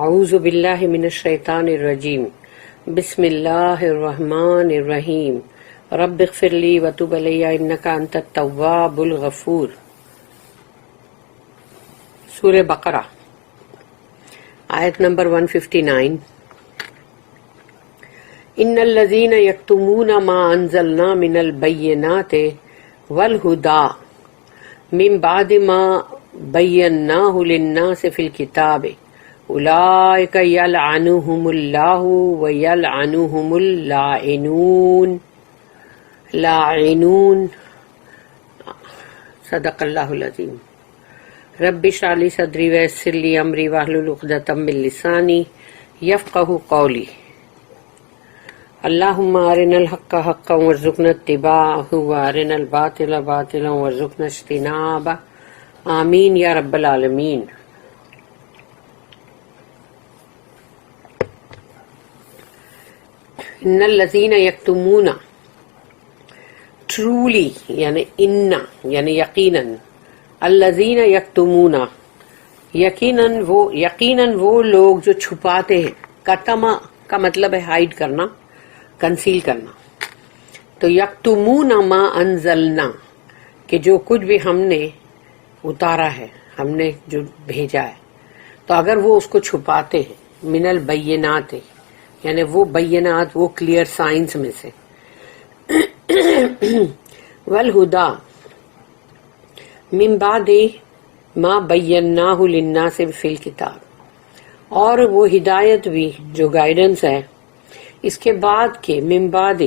اعوذ باللہ من الشیطان الرجیم بسم اللہ الرحمن الرحیم رب اغفر لی وتب علی انک انت التواب الغفور۔ سورہ بقرہ آیت نمبر 159۔ ان الذین یکتمون ما انزلنا من البینات والہدی من بعد ما بیناہ للناس فی الکتاب اولئک یلعنہم اللہ ویلعنہم اللاعنون۔ صدق اللہ العظیم۔ رب اشرح لی صدری ویسر لی امری واحلل عقدۃ من لسانی یفقہوا قولی۔ اللہم ارنا الحق حقا وارزقنا اتباعہ وارنا الباطل باطلا وارزقنا اجتنابہ، آمین یا رب العالمین۔ ان الذین یکتمون، ٹرولی یعنی ان یعنی یقیناً، الذین یکتمون یقیناً وہ لوگ جو چھپاتے ہیں۔ کتما کا مطلب ہے ہائڈ کرنا، کنسیل کرنا۔ تو یکتمون ما انزلنا کہ جو کچھ بھی ہم نے اتارا ہے، ہم نے جو بھیجا ہے، تو اگر وہ اس کو چھپاتے ہیں، من البینات یعنی وہ بینات، وہ کلیئر سائنس میں سے، والہدا من بعد ما بیناہ للناس فی الکتاب، اور وہ ہدایت بھی جو گائیڈنس ہے اس کے بعد کے، من بعد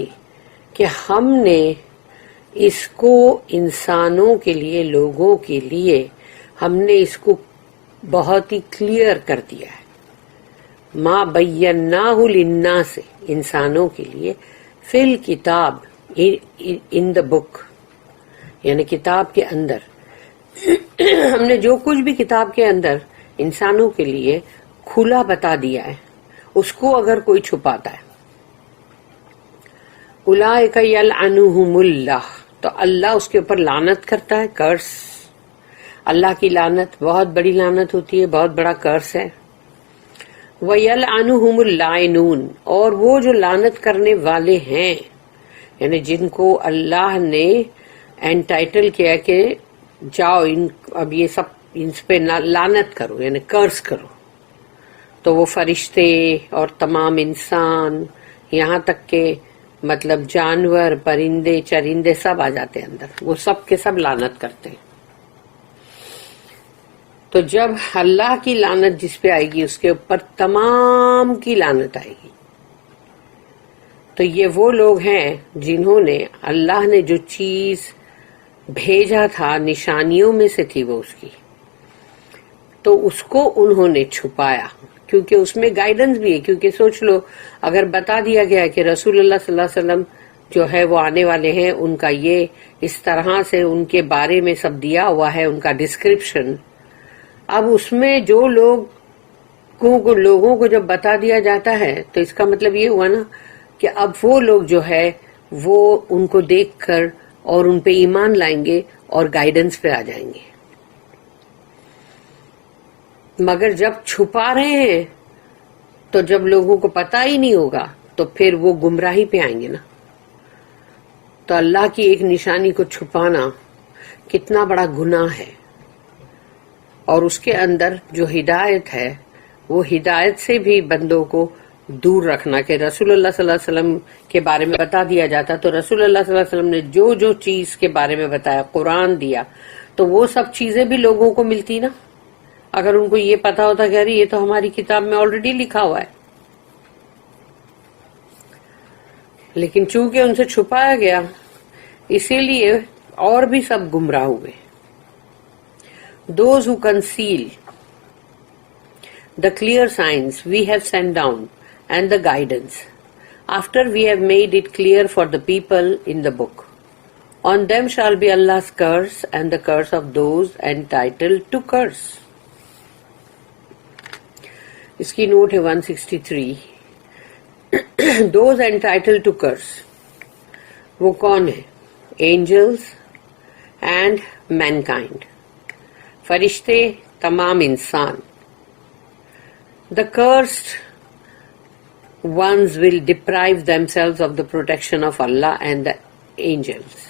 کہ ہم نے اس کو انسانوں کے لیے، لوگوں کے لیے ہم نے اس کو بہت ہی کلیئر کر دیا ہے۔ ما بیناہ للناس انسانوں کے لیے، فی الکتاب ان دا بک یعنی کتاب کے اندر۔ ہم نے جو کچھ بھی کتاب کے اندر انسانوں کے لیے کھلا بتا دیا ہے، اس کو اگر کوئی چھپاتا ہے، اولئک یلعنہم اللہ، تو اللہ اس کے اوپر لعنت کرتا ہے، کرس۔ اللہ کی لعنت بہت بڑی لعنت ہوتی ہے، بہت بڑا کرس ہے۔ وَيَلْعَنُهُمُ اللَّاعِنُونَ، اور وہ جو لعنت کرنے والے ہیں، یعنی جن کو اللہ نے انٹائٹل کیا کہ جاؤ اب یہ سب ان پہ لعنت کرو، یعنی کرس کرو، تو وہ فرشتے اور تمام انسان، یہاں تک کہ مطلب جانور، پرندے، چرندے سب آ جاتے ہیں اندر، وہ سب کے سب لعنت کرتے ہیں۔ تو جب اللہ کی لعنت جس پہ آئے گی، اس کے اوپر تمام کی لعنت آئے گی۔ تو یہ وہ لوگ ہیں جنہوں نے، اللہ نے جو چیز بھیجا تھا نشانیوں میں سے تھی وہ اس کی، تو اس کو انہوں نے چھپایا، کیونکہ اس میں گائیڈنس بھی ہے۔ کیونکہ سوچ لو، اگر بتا دیا گیا کہ رسول اللہ صلی اللہ علیہ وسلم جو ہے وہ آنے والے ہیں، ان کا یہ اس طرح سے ان کے بارے میں سب دیا ہوا ہے، ان کا ڈسکرپشن، اب اس میں جو لوگوں کو جب بتا دیا جاتا ہے تو اس کا مطلب یہ ہوا نا کہ اب وہ لوگ جو ہے وہ ان کو دیکھ کر اور ان پہ ایمان لائیں گے اور گائیڈنس پہ آ جائیں گے۔ مگر جب چھپا رہے ہیں تو جب لوگوں کو پتا ہی نہیں ہوگا تو پھر وہ گمراہی پہ آئیں گے نا۔ تو اللہ کی ایک نشانی کو چھپانا کتنا بڑا گناہ ہے، اور اس کے اندر جو ہدایت ہے وہ ہدایت سے بھی بندوں کو دور رکھنا۔ کہ رسول اللہ صلی اللہ علیہ وسلم کے بارے میں بتا دیا جاتا تو رسول اللہ صلی اللہ علیہ وسلم نے جو چیز کے بارے میں بتایا، قرآن دیا، تو وہ سب چیزیں بھی لوگوں کو ملتی نا، اگر ان کو یہ پتا ہوتا کہ ارے یہ تو ہماری کتاب میں آلریڈی لکھا ہوا ہے۔ لیکن چونکہ ان سے چھپایا گیا، اسی لیے اور بھی سب گمراہ ہوئے۔ Those who conceal the clear signs we have sent down and the guidance, after we have made it clear for the people in the book, on them shall be Allah's curse and the curse of those entitled to curse. اس کی note ہے 163۔ Those entitled to curse، وہ کون ہے؟ Angels and mankind، فرشتے، تمام انسان۔ The cursed ones will deprive themselves of the protection of Allah and the angels.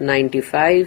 95,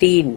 3,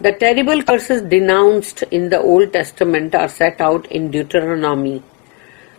The terrible curses denounced in the Old Testament are set out in Deuteronomy,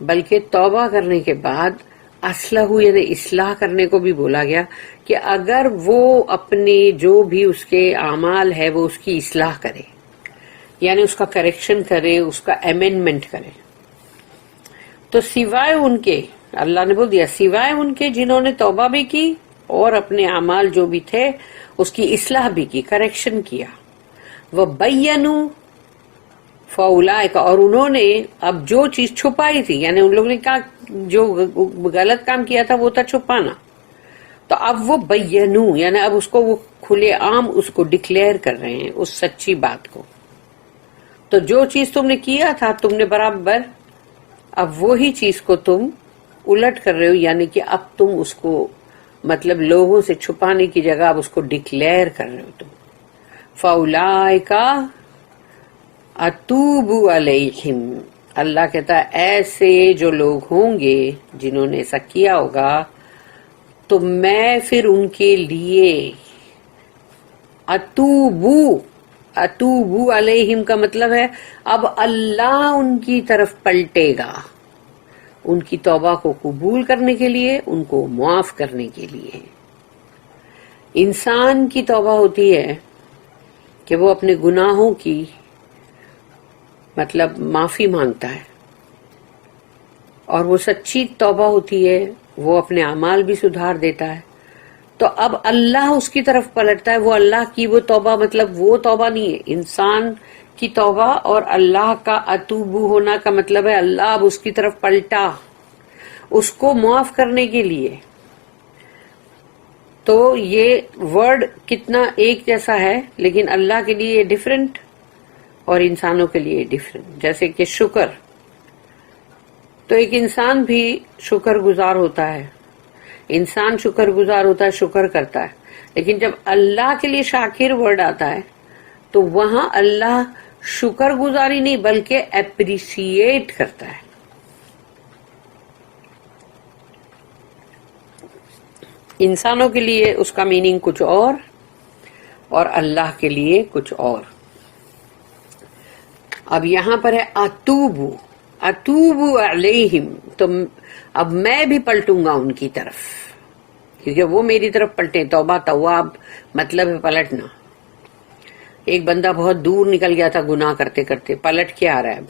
بلکہ توبہ کرنے کے بعد اصلح یعنی اصلاح کرنے کو بھی بولا گیا کہ اگر وہ اپنے جو بھی اس کے اعمال ہے وہ اس کی اصلاح کرے، یعنی اس کا کریکشن کرے، اس کا امینڈمنٹ کرے. تو سوائے ان کے، اللہ نے بول دیا سوائے ان کے جنہوں نے توبہ بھی کی اور اپنے اعمال جو بھی تھے اس کی اصلاح بھی کی، کریکشن کیا. وَبَيَّنُوا فَأُولَٰئِكَ، اور انہوں نے اب جو چیز چھپائی تھی، یعنی ان لوگوں نے کہا جو غلط کام کیا تھا وہ تھا چھپانا، تو اب وہ بینو یعنی اب اس کو وہ کھلے عام اس کو ڈکلیئر کر رہے ہیں اس سچی بات کو. تو جو چیز تم نے کیا تھا تم نے برابر، اب وہی چیز کو تم الٹ کر رہے ہو، یعنی کہ اب تم اس کو مطلب لوگوں سے چھپانے کی جگہ اب اس کو ڈکلیئر کر رہے ہو تم. فَأُولَٰئِكَ أَتُوبُ عَلَيْهِمْ، اللہ کہتا ہے ایسے جو لوگ ہوں گے جنہوں نے ایسا کیا ہوگا تو میں پھر ان کے لیے اتوبو علیہم کا مطلب ہے اب اللہ ان کی طرف پلٹے گا، ان کی توبہ کو قبول کرنے کے لیے، ان کو معاف کرنے کے لیے. انسان کی توبہ ہوتی ہے کہ وہ اپنے گناہوں کی مطلب معافی مانگتا ہے، اور وہ سچی توبہ ہوتی ہے وہ اپنے اعمال بھی سدھار دیتا ہے. تو اب اللہ اس کی طرف پلٹتا ہے، وہ اللہ کی وہ توبہ مطلب وہ توبہ نہیں ہے، انسان کی توبہ اور اللہ کا اتوبو ہونا کا مطلب ہے اللہ اب اس کی طرف پلٹا اس کو معاف کرنے کے لیے. تو یہ ورڈ کتنا ایک جیسا ہے لیکن اللہ کے لیے ڈیفرنٹ اور انسانوں کے لیے ڈیفرنٹ. جیسے کہ شکر، تو ایک انسان بھی شکر گزار ہوتا ہے، انسان شکر گزار ہوتا ہے، شکر کرتا ہے، لیکن جب اللہ کے لیے شاکر ورڈ آتا ہے تو وہاں اللہ شکر گزاری نہیں بلکہ اپریشیٹ کرتا ہے. انسانوں کے لیے اس کا میننگ کچھ اور اللہ کے لیے کچھ اور. اب یہاں پر ہے اتوبو علیہم، تو اب میں بھی پلٹوں گا ان کی طرف، کیونکہ وہ میری طرف پلٹے. توبہ تواب مطلب ہے پلٹنا. ایک بندہ بہت دور نکل گیا تھا گناہ کرتے کرتے، پلٹ کے آ رہا ہے اب،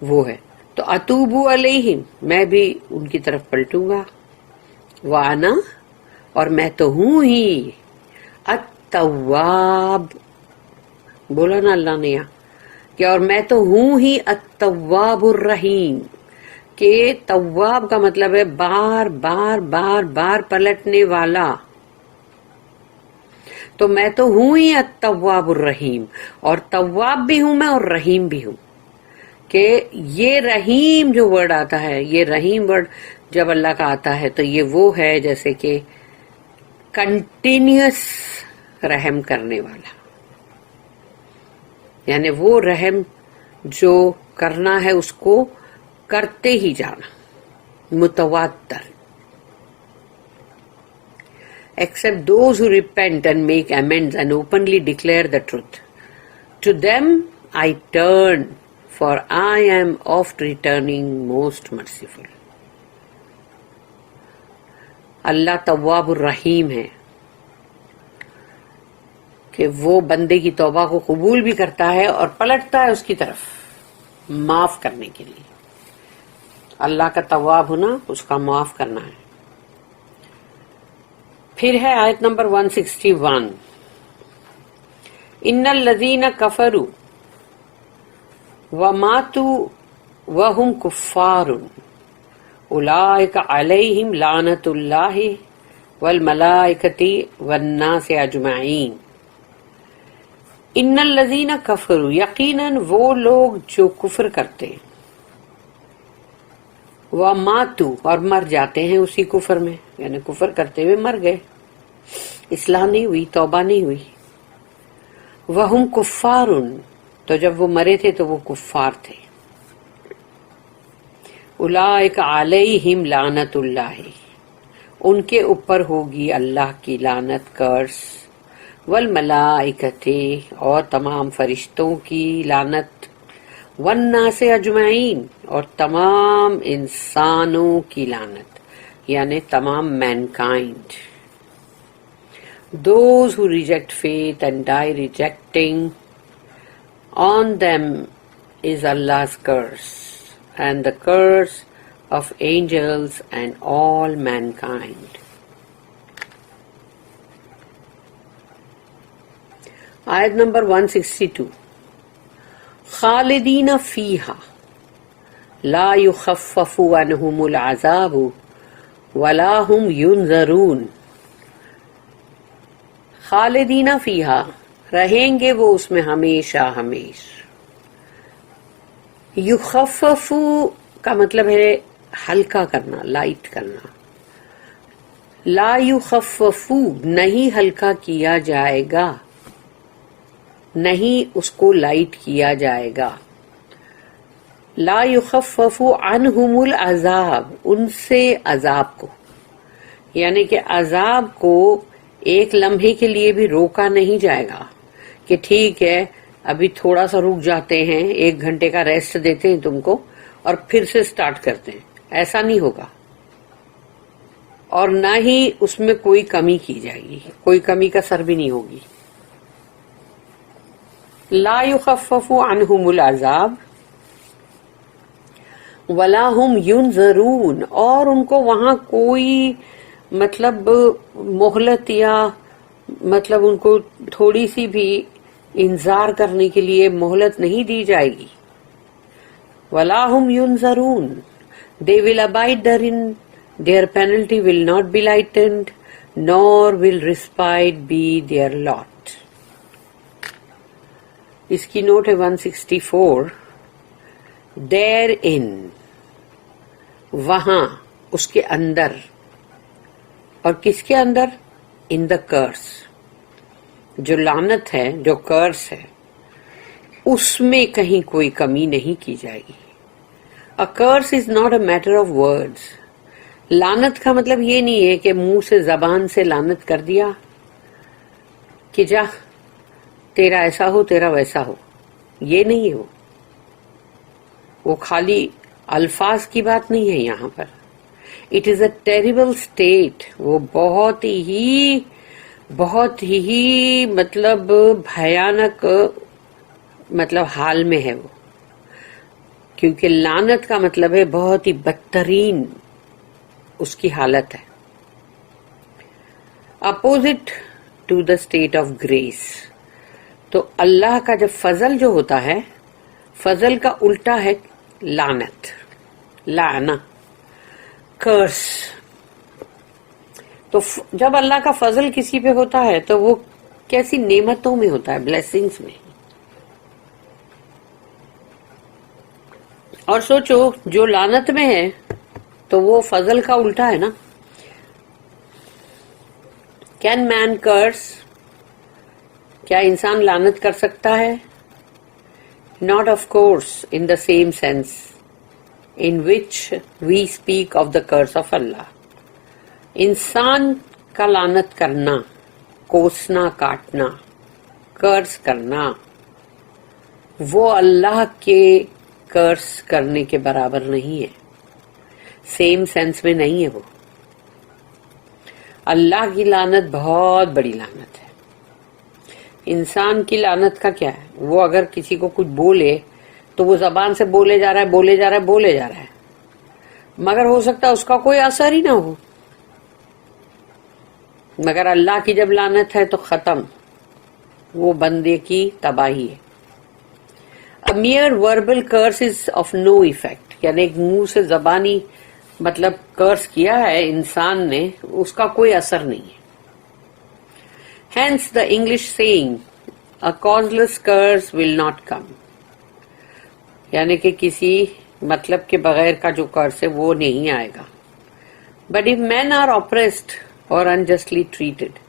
وہ ہے. تو اتوبو علیہم، میں بھی ان کی طرف پلٹوں گا. وانا، اور میں تو ہوں ہی التواب، بولا نا اللہ نے یہاں کہ اور میں تو ہوں ہی التواب الرحیم، کہ تواب کا مطلب ہے بار بار بار بار پلٹنے والا. تو میں تو ہوں ہی التواب الرحیم، اور تواب بھی ہوں میں اور رحیم بھی ہوں. کہ یہ رحیم جو ورڈ آتا ہے، یہ رحیم ورڈ جب اللہ کا آتا ہے تو یہ وہ ہے جیسے کہ کنٹینیوس رحم کرنے والا، یعنی وہ رحم جو کرنا ہے اس کو کرتے ہی جانا، متواتر. Except those who repent and make amends and openly declare the truth. To them I turn, for I am oft returning most merciful. اللہ تواب الرحیم ہے کہ وہ بندے کی توبہ کو قبول بھی کرتا ہے اور پلٹتا ہے اس کی طرف معاف کرنے کے لیے. اللہ کا تواب ہونا اس کا معاف کرنا ہے. پھر ہے آیت نمبر 161، ان الذین کفروا وماتوا وهم کفار اولئک علیہم لعنت اللہ والملائکۃ والناس اجمعین. ان الذین کفروا، یقیناً وہ لوگ جو کفر کرتے، وماتوا، اور مر جاتے ہیں اسی کفر میں، یعنی کفر کرتے ہوئے مر گئے، اصلاح نہیں ہوئی، توبہ نہیں ہوئی. وہم کفار، تو جب وہ مرے تھے تو وہ کفار تھے. اولئک علیہم لعنت اللہ، ان کے اوپر ہوگی اللہ کی لعنت، کرس، والملائکۃ، اور تمام فرشتوں کی لعنت، والناس اجمعین، اور تمام انسانوں کی لعنت، یعنی تمام mankind. Those who reject faith and die rejecting, on them is Allah's curse and the curse of angels and all mankind. Ayat number 162. خالدین فیہا لا یخفف عنہم العذاب ولا هم ینظرون. خالدین فیہا، رہیں گے وہ اس میں ہمیشہ ہمیش. یخفف کا مطلب ہے ہلکا کرنا، لائٹ کرنا. لا یخفف، نہیں ہلکا کیا جائے گا، نہیں اس کو لائٹ کیا جائے گا. لا یخفف عنہم العذاب، ان سے عذاب کو، یعنی کہ عذاب کو ایک لمحے کے لیے بھی روکا نہیں جائے گا کہ ٹھیک ہے ابھی تھوڑا سا رک جاتے ہیں، 1 گھنٹے کا ریسٹ دیتے ہیں تم کو اور پھر سے سٹارٹ کرتے ہیں. ایسا نہیں ہوگا. اور نہ ہی اس میں کوئی کمی کی جائے گی، کوئی کمی کا سر بھی نہیں ہوگی. لا یخفف عنہم العذاب ولا هم ینظرون، اور ان کو وہاں کوئی مطلب مہلت یا مطلب ان کو تھوڑی سی بھی انذار کرنے کے لیے مہلت نہیں دی جائے گی. ولا هم ینظرون، they will abide therein, their penalty will not be lightened, nor will respite be their lot. اس کی نوٹ ہے 164. therein، وہاں، اس کے اندر. اور کس کے اندر؟ in the curse، جو لعنت ہے، جو curse ہے، اس میں کہیں کوئی کمی نہیں کی جائے گی. A curse is not a matter of words. لعنت کا مطلب یہ نہیں ہے کہ منہ سے زبان سے لعنت کر دیا کہ جا تیرا ایسا ہو تیرا ویسا ہو. یہ نہیں ہے. وہ خالی الفاظ کی بات نہیں ہے یہاں پر. It is a terrible state. وہ بہت ہی مطلب بھیانک مطلب حال میں ہے وہ، کیونکہ لعنت کا مطلب ہے بہت ہی بدترین اس کی حالت ہے. Opposite to the state of grace. تو اللہ کا جب فضل جو ہوتا ہے، فضل کا الٹا ہے لعنت، لعنہ، کرس. تو جب اللہ کا فضل کسی پہ ہوتا ہے تو وہ کیسی نعمتوں میں ہوتا ہے، بلیسنگز میں. اور سوچو جو لعنت میں ہے تو وہ فضل کا الٹا ہے نا. کین مین کرس؟ کیا انسان لعنت کر سکتا ہے؟ Not of course in the same sense in which we speak of the curse of Allah. انسان کا لعنت کرنا، کوسنا، کاٹنا، کرس کرنا، وہ اللہ کے کرس کرنے کے برابر نہیں ہے. سیم سینس میں نہیں ہے وہ. اللہ کی لعنت بہت بڑی لعنت ہے. انسان کی لعنت کا کیا ہے؟ وہ اگر کسی کو کچھ بولے تو وہ زبان سے بولے جا رہا ہے، مگر ہو سکتا ہے اس کا کوئی اثر ہی نہ ہو. مگر اللہ کی جب لعنت ہے تو ختم، وہ بندے کی تباہی ہے. A mere verbal curse is of no effect. یعنی ایک منہ سے زبانی مطلب کرس کیا ہے انسان نے، اس کا کوئی اثر نہیں ہے. Hence the English saying, a causeless curse will not come. یعنی کہ کسی مطلب کے بغیر کا جو کرس ہے وہ نہیں آئے گا. But if men are oppressed or unjustly treated،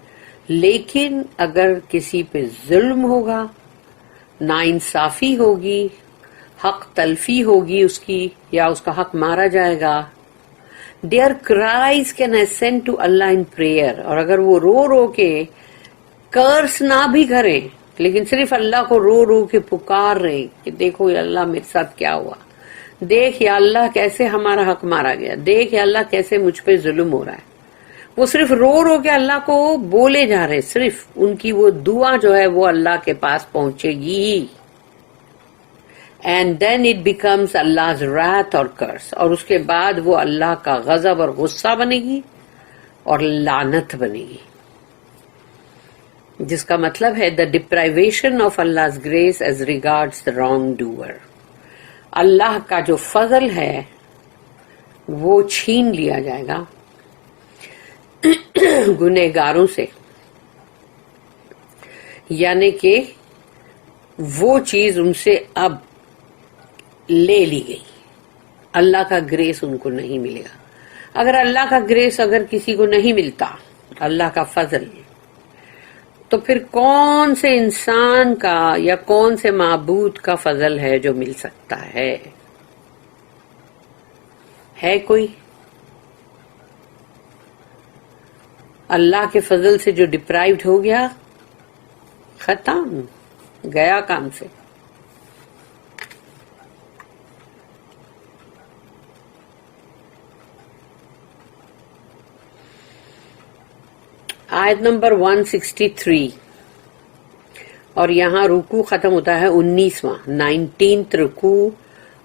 لیکن اگر کسی پہ ظلم ہوگا، ناانصافی ہوگی، حق تلفی ہوگی اس کی، یا اس کا حق مارا جائے گا، their cries can ascend to Allah in prayer. اور اگر وہ رو رو کے کرس نہ بھی کریں لیکن صرف اللہ کو رو رو کے پکار رہے کہ دیکھو یا اللہ میرے ساتھ کیا ہوا، دیکھ یا اللہ کیسے ہمارا حق مارا گیا، دیکھ یا اللہ کیسے مجھ پہ ظلم ہو رہا ہے. وہ صرف رو رو کے اللہ کو بولے جا رہے، صرف ان کی وہ دعا جو ہے وہ اللہ کے پاس پہنچے گی. And then it becomes Allah's wrath اور curse، اور اس کے بعد وہ اللہ کا غضب اور غصہ بنے گی اور لعنت بنے گی، جس کا مطلب ہے the deprivation of Allah's grace as regards the wrongdoer. اللہ کا جو فضل ہے وہ چھین لیا جائے گا گنہگاروں سے، یعنی کہ وہ چیز ان سے اب لے لی گئی. اللہ کا گریس ان کو نہیں ملے گا. اگر اللہ کا گریس اگر کسی کو نہیں ملتا، اللہ کا فضل، تو پھر کون سے انسان کا یا کون سے معبود کا فضل ہے جو مل سکتا ہے کوئی؟ اللہ کے فضل سے جو ڈپرائیوڈ ہو گیا، ختم، گیا کام سے. آیت نمبر 163، اور یہاں رکوع ختم ہوتا ہے 19واں رکوع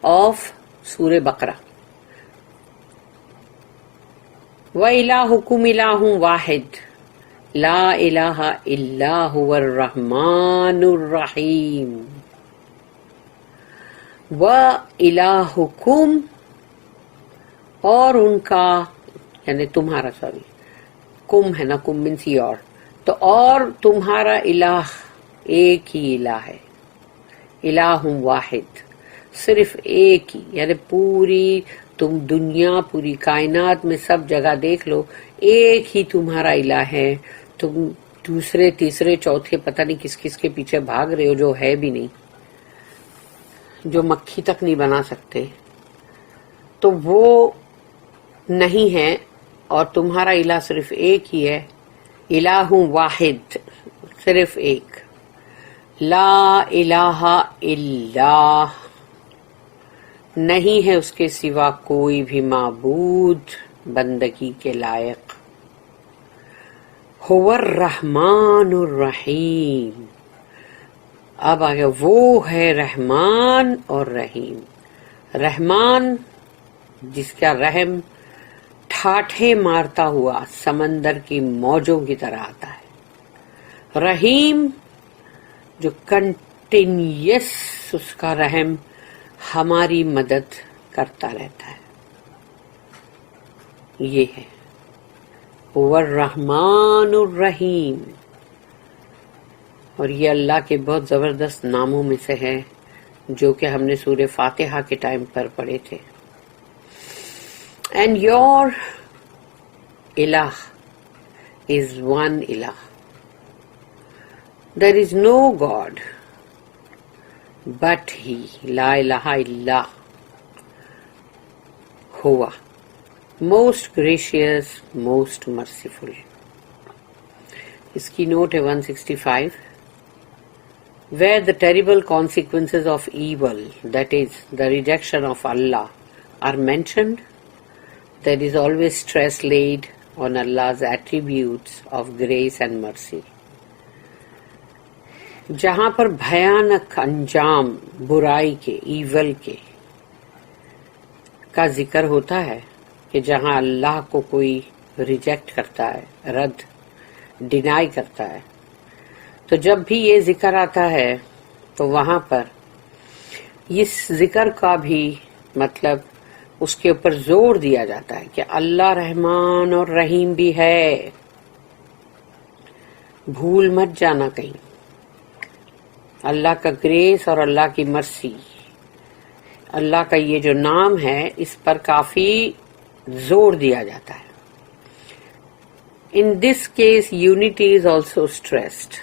آف سورہ بقرہ. وَإِلَٰهُكُمْ إِلَٰهٌ وَاحِدٌ لَا إِلَٰهَ إِلَّا هُوَ الرَّحْمَٰنُ الرَّحِيمُ. وَإِلَٰهُكُمْ، اور ان کا یعنی تمہارا، کم ہے نا، کم مینس یور، تو اور تمہارا الہ ایک ہی الہ ہے. الہ واحد، صرف ایک ہی، یعنی پوری تم دنیا، پوری کائنات میں سب جگہ دیکھ لو، ایک ہی تمہارا الہ ہے. تم دوسرے تیسرے چوتھے پتہ نہیں کس کس کے پیچھے بھاگ رہے ہو جو ہے بھی نہیں، جو مکھی تک نہیں بنا سکتے، تو وہ نہیں ہے. اور تمہارا الہ صرف ایک ہی ہے. الہ واحد، صرف ایک. لا الہ الا، نہیں ہے اس کے سوا کوئی بھی معبود بندگی کے لائق. هو الرحمن الرحیم، اب آگے وہ ہے رحمان اور رحیم. رحمان جس کا رحم ٹھاٹھے مارتا ہوا سمندر کی موجوں کی طرح آتا ہے. رحیم جو کنٹینیوس اس کا رحم ہماری مدد کرتا رہتا ہے. یہ ہے هو الرحمن الرحیم. اور یہ اللہ کے بہت زبردست ناموں میں سے ہے جو کہ ہم نے سورہ فاتحہ کے ٹائم پر پڑھے تھے. And your ilah is one ilah. There is no God but He. La ilaha illa Huwa. Most gracious, most merciful. اس کی نوٹ ہے 165. Where the terrible consequences of evil, that is, the rejection of Allah, are mentioned, there is always stress laid on Allah's attributes of grace and mercy. جہاں پر بھیانک انجام برائی کے، evil کے کا ذکر ہوتا ہے، کہ جہاں اللہ کو کوئی ریجیکٹ کرتا ہے، رد، ڈینائی کرتا ہے، تو جب بھی یہ ذکر آتا ہے تو وہاں پر اس ذکر کا بھی مطلب اس کے اوپر زور دیا جاتا ہے کہ اللہ رحمان اور رحیم بھی ہے. بھول مت جانا کہیں. اللہ کا گریس اور اللہ کی مرسی، اللہ کا یہ جو نام ہے اس پر کافی زور دیا جاتا ہے. In this case unity is also stressed,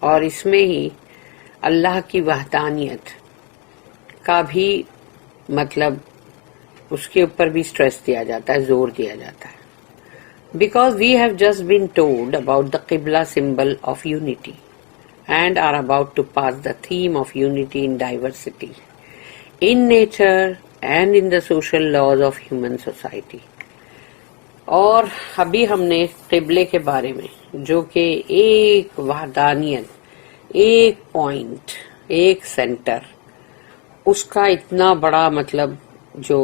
اور اس میں ہی اللہ کی وحدانیت کا بھی مطلب اس کے اوپر بھی اسٹریس دیا جاتا ہے، زور دیا جاتا ہے. Because we have just been told about the قبلہ symbol of unity. and are about to pass the theme of unity in diversity in nature and in the social laws of human society. اور ابھی ہم نے قبلے کے بارے میں جو کہ ایک وحدانیت، ایک پوائنٹ، ایک سینٹر، اس کا اتنا بڑا مطلب جو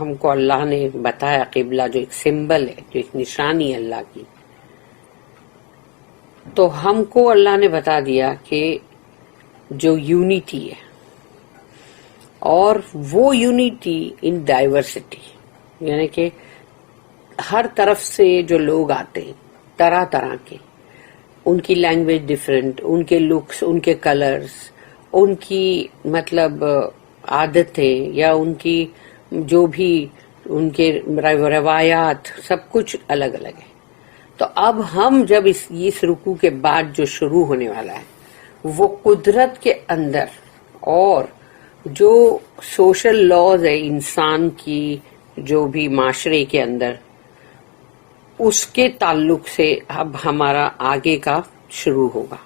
ہم کو اللہ نے بتایا، قبلہ جو ایک سمبل ہے، جو ایک نشانی ہے اللہ کی، تو ہم کو اللہ نے بتا دیا کہ جو یونٹی ہے، اور وہ یونٹی ان ڈائیورسٹی، یعنی کہ ہر طرف سے جو لوگ آتے ہیں، طرح طرح کے، ان کی لینگویج ڈفرینٹ، ان کے لکس، ان کے کلرز، ان کی مطلب عادتیں، یا ان کی جو بھی ان کے روایات، سب کچھ الگ الگ ہے. تو اب ہم جب اس رکوع کے بعد جو شروع ہونے والا ہے، وہ قدرت کے اندر اور جو سوشل لاز ہے انسان کی، جو بھی معاشرے کے اندر، اس کے تعلق سے اب ہمارا آگے کا شروع ہوگا.